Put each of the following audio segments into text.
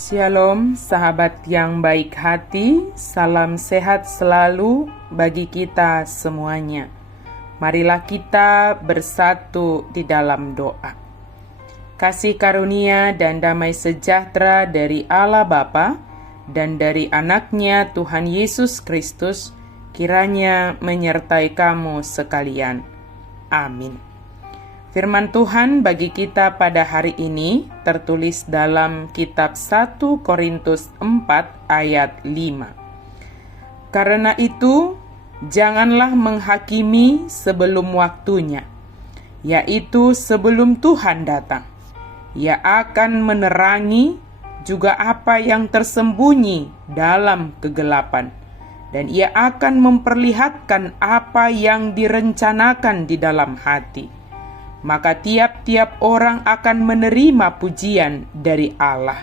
Shalom sahabat yang baik hati, salam sehat selalu bagi kita semuanya. Marilah kita bersatu di dalam doa. Kasih karunia dan damai sejahtera dari Allah Bapa dan dari anaknya Tuhan Yesus Kristus kiranya menyertai kamu sekalian. Amin. Firman Tuhan bagi kita pada hari ini tertulis dalam kitab 1 Korintus 4 ayat 5. Karena itu, janganlah menghakimi sebelum waktunya, yaitu sebelum Tuhan datang. Ia akan menerangi juga apa yang tersembunyi dalam kegelapan, dan ia akan memperlihatkan apa yang direncanakan di dalam hati. Maka tiap-tiap orang akan menerima pujian dari Allah.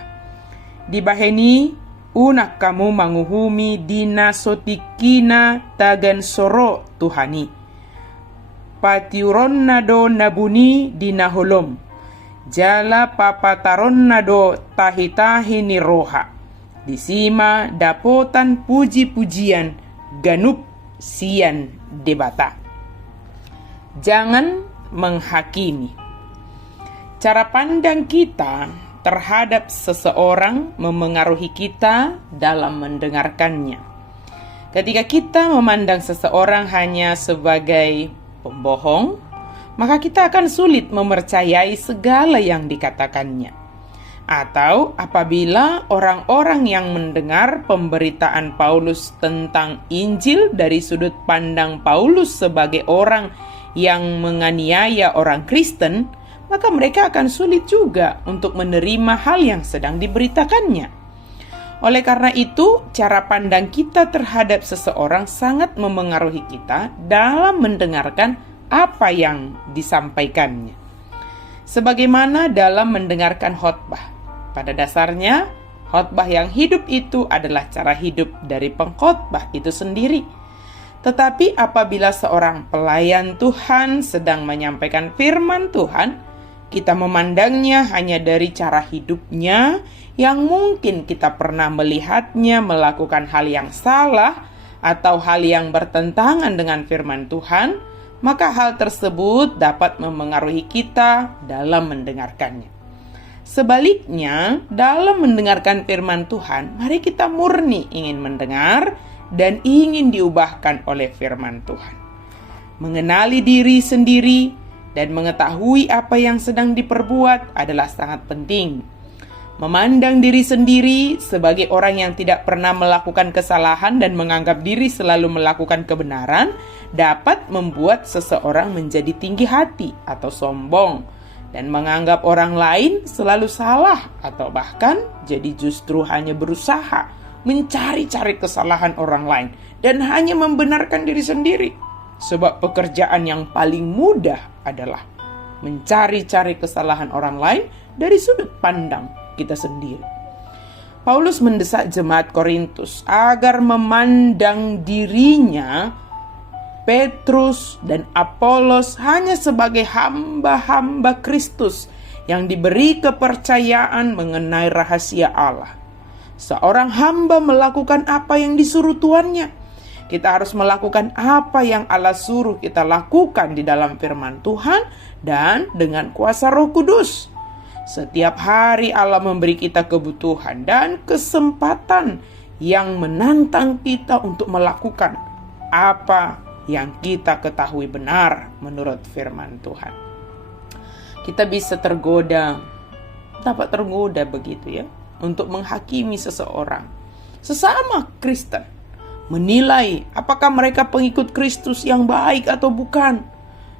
Di baheni unak kamu manguhumi dina sotikina tagan soro Tuhani. Patiuron nado nabuni dina holom. Jala papataron nado tahitahi ni roha. Disima dapotan puji-pujian ganup sian debata. Jangan menghakimi. Cara pandang kita terhadap seseorang memengaruhi kita dalam mendengarkannya. Ketika kita memandang seseorang hanya sebagai pembohong, maka kita akan sulit mempercayai segala yang dikatakannya. Atau apabila orang-orang yang mendengar pemberitaan Paulus tentang Injil dari sudut pandang Paulus sebagai orang yang menganiaya orang Kristen, maka mereka akan sulit juga untuk menerima hal yang sedang diberitakannya. Oleh karena itu, cara pandang kita terhadap seseorang sangat memengaruhi kita dalam mendengarkan apa yang disampaikannya. Sebagaimana dalam mendengarkan khotbah, pada dasarnya khotbah yang hidup itu adalah cara hidup dari pengkhotbah itu sendiri. Tetapi apabila seorang pelayan Tuhan sedang menyampaikan firman Tuhan, kita memandangnya hanya dari cara hidupnya yang mungkin kita pernah melihatnya melakukan hal yang salah atau hal yang bertentangan dengan firman Tuhan, maka hal tersebut dapat memengaruhi kita dalam mendengarkannya. Sebaliknya, dalam mendengarkan firman Tuhan, mari kita murni ingin mendengar dan ingin diubahkan oleh firman Tuhan. Mengenali diri sendiri dan mengetahui apa yang sedang diperbuat adalah sangat penting. Memandang diri sendiri sebagai orang yang tidak pernah melakukan kesalahan dan menganggap diri selalu melakukan kebenaran dapat membuat seseorang menjadi tinggi hati atau sombong dan menganggap orang lain selalu salah atau bahkan jadi justru hanya berusaha mencari-cari kesalahan orang lain dan hanya membenarkan diri sendiri. Sebab pekerjaan yang paling mudah adalah mencari-cari kesalahan orang lain dari sudut pandang kita sendiri. Paulus mendesak jemaat Korintus agar memandang dirinya, Petrus dan Apolos hanya sebagai hamba-hamba Kristus yang diberi kepercayaan mengenai rahasia Allah. Seorang hamba melakukan apa yang disuruh tuannya. Kita harus melakukan apa yang Allah suruh kita lakukan di dalam firman Tuhan dan dengan kuasa Roh Kudus. Setiap hari Allah memberi kita kebutuhan dan kesempatan yang menantang kita untuk melakukan apa yang kita ketahui benar menurut firman Tuhan. Kita bisa dapat tergoda begitu ya, untuk menghakimi seseorang, sesama Kristen, menilai apakah mereka pengikut Kristus yang baik atau bukan.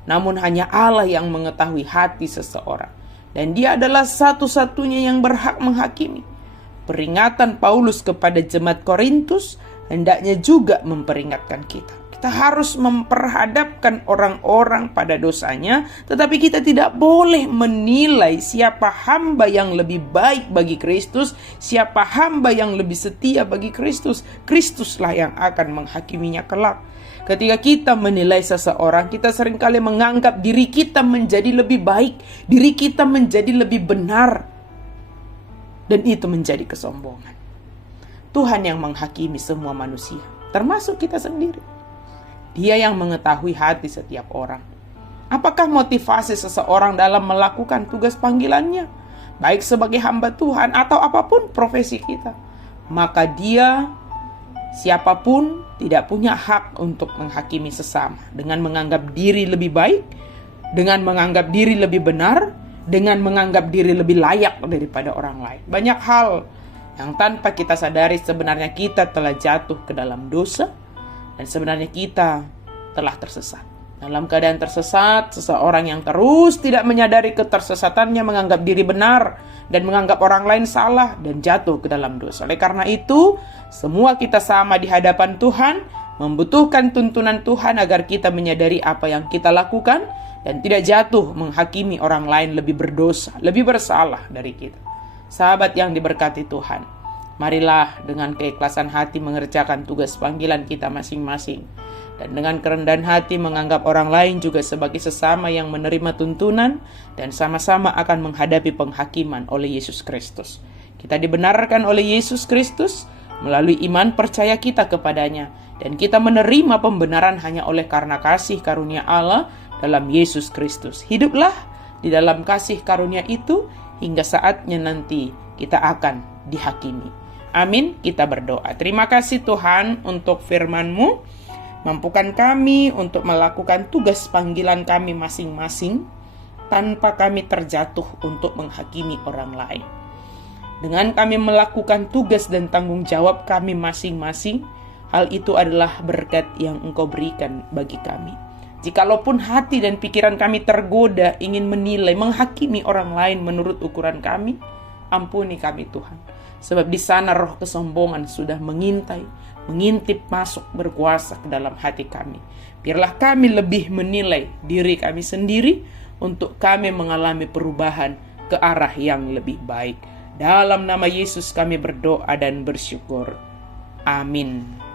Namun hanya Allah yang mengetahui hati seseorang, dan Dia adalah satu-satunya yang berhak menghakimi. Peringatan Paulus kepada jemaat Korintus hendaknya juga memperingatkan kita. Kita harus memperhadapkan orang-orang pada dosanya, tetapi kita tidak boleh menilai siapa hamba yang lebih baik bagi Kristus, siapa hamba yang lebih setia bagi Kristus. Kristuslah yang akan menghakiminya kelak. Ketika kita menilai seseorang, kita seringkali menganggap diri kita menjadi lebih baik, diri kita menjadi lebih benar. dan itu menjadi kesombongan. Tuhan yang menghakimi semua manusia, termasuk kita sendiri. Dia yang mengetahui hati setiap orang. Apakah motivasi seseorang dalam melakukan tugas panggilannya, baik sebagai hamba Tuhan atau apapun profesi kita? Maka dia, siapapun, tidak punya hak untuk menghakimi sesama dengan menganggap diri lebih baik, dengan menganggap diri lebih benar, dengan menganggap diri lebih layak daripada orang lain. Banyak hal yang tanpa kita sadari sebenarnya kita telah jatuh ke dalam dosa dan sebenarnya kita telah tersesat. Dalam keadaan tersesat, seseorang yang terus tidak menyadari ketersesatannya menganggap diri benar dan menganggap orang lain salah dan jatuh ke dalam dosa. Oleh karena itu, semua kita sama di hadapan Tuhan, membutuhkan tuntunan Tuhan agar kita menyadari apa yang kita lakukan dan tidak jatuh menghakimi orang lain lebih berdosa, lebih bersalah dari kita. Sahabat yang diberkati Tuhan, marilah dengan keikhlasan hati mengerjakan tugas panggilan kita masing-masing. Dan dengan kerendahan hati menganggap orang lain juga sebagai sesama yang menerima tuntunan dan sama-sama akan menghadapi penghakiman oleh Yesus Kristus. Kita dibenarkan oleh Yesus Kristus melalui iman percaya kita kepadanya, dan kita menerima pembenaran hanya oleh karena kasih karunia Allah dalam Yesus Kristus. Hiduplah di dalam kasih karunia itu hingga saatnya nanti kita akan dihakimi. Amin. Kita berdoa. Terima kasih Tuhan untuk firman-Mu. Mampukan kami untuk melakukan tugas panggilan kami masing-masing tanpa kami terjatuh untuk menghakimi orang lain. Dengan kami melakukan tugas dan tanggung jawab kami masing-masing, hal itu adalah berkat yang Engkau berikan bagi kami. Jikalaupun hati dan pikiran kami tergoda ingin menilai, menghakimi orang lain menurut ukuran kami, ampuni kami Tuhan. Sebab di sana roh kesombongan sudah mengintai, mengintip masuk berkuasa ke dalam hati kami. Biarlah kami lebih menilai diri kami sendiri untuk kami mengalami perubahan ke arah yang lebih baik. Dalam nama Yesus kami berdoa dan bersyukur. Amin.